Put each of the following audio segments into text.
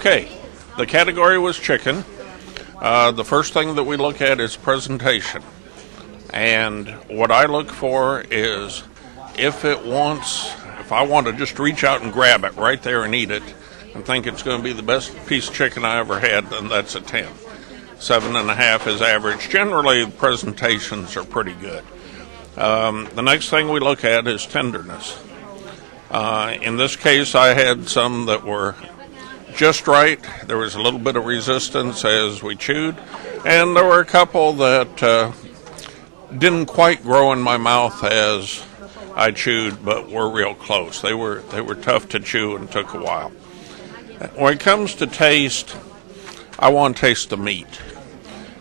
Okay, the category was chicken. The first thing that we look at is presentation. And what I look for is if I want to just reach out and grab it right there and eat it and think it's going to be the best piece of chicken I ever had, then that's a 10. 7.5 is average. Generally, the presentations are pretty good. The next thing we look at is tenderness. In this case, I had some that were just right. There was a little bit of resistance as we chewed, and there were a couple that didn't quite grow in my mouth as I chewed, but were real close. They were tough to chew and took a while. When it comes to taste, I want to taste the meat.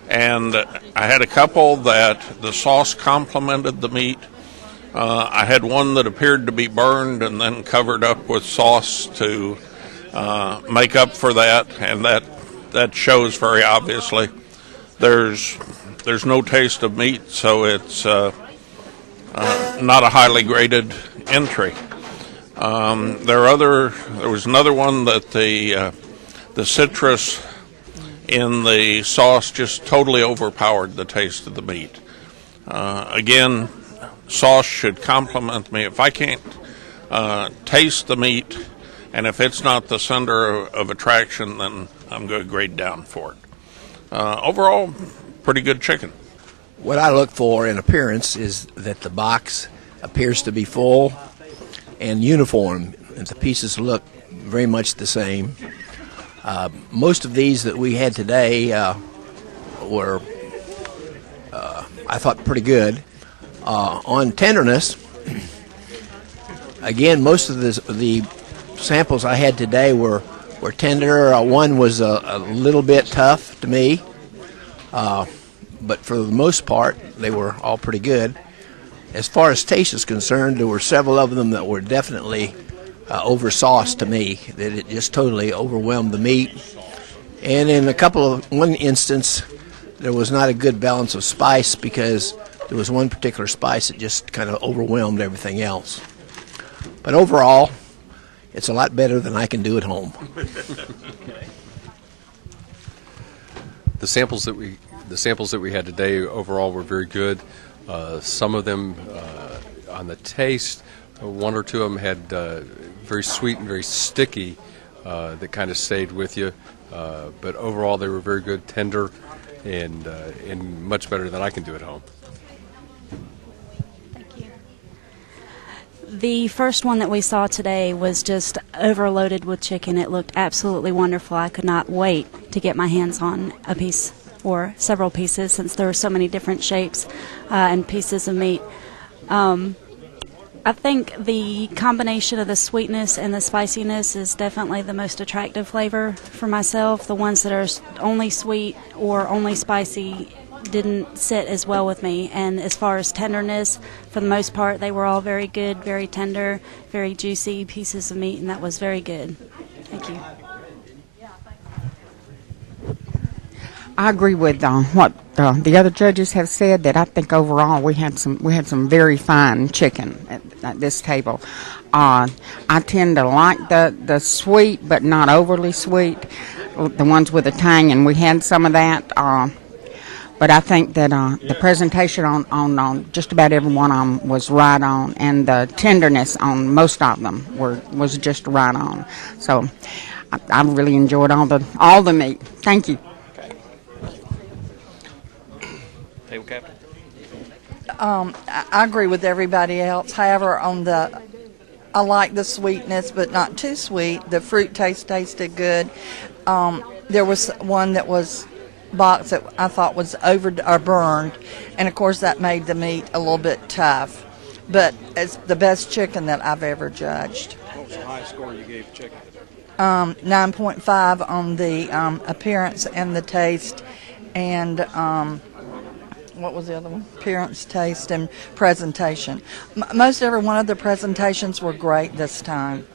And I had a couple that the sauce complemented the meat. I had one that appeared to be burned and then covered up with sauce to make up for that, and that shows very obviously. There's no taste of meat, so it's not a highly graded entry. There was another one that the citrus in the sauce just totally overpowered the taste of the meat. Again, sauce should complement me. If I can't taste the meat, and if it's not the center of attraction, then I'm going to grade down for it. Overall, pretty good chicken. What I look for in appearance is that the box appears to be full and uniform, and the pieces look very much the same. Most of these that we had today were, I thought, pretty good. On tenderness, again, most of the samples I had today were tender. One was a little bit tough to me, but for the most part, they were all pretty good. As far as taste is concerned, there were several of them that were definitely over-sauced to me, that it just totally overwhelmed the meat. And in one instance, there was not a good balance of spice because there was one particular spice that just kind of overwhelmed everything else. But overall, it's a lot better than I can do at home. The samples that we had today overall were very good. Some of them on the taste, one or two of them had very sweet and very sticky that kind of stayed with you. But overall, they were very good, tender, and much better than I can do at home. Thank you. The first one that we saw today was just overloaded with chicken. It looked absolutely wonderful. I could not wait to get my hands on a piece or several pieces, since there were so many different shapes and pieces of meat. I think the combination of the sweetness and the spiciness is definitely the most attractive flavor for myself. The ones that are only sweet or only spicy didn't sit as well with me. And as far as tenderness, for the most part, they were all very good, very tender, very juicy pieces of meat, and that was very good. Thank you. I agree with what the other judges have said, that I think overall we had some very fine chicken at this table. I tend to like the sweet but not overly sweet, the ones with a tang, and we had some of that. But I think that the presentation on just about every one of them was right on, and the tenderness on most of them was just right on. So I really enjoyed all the meat. Thank you. Table captain. I agree with everybody else. However, I like the sweetness, but not too sweet. The fruit tasted good. There was one that was boxed that I thought was burned, and of course that made the meat a little bit tough. But it's the best chicken that I've ever judged. What was the highest score you gave chicken? 9.5 on the appearance and the taste, and what was the other one? Appearance, taste, and presentation. Most every one of the presentations were great this time.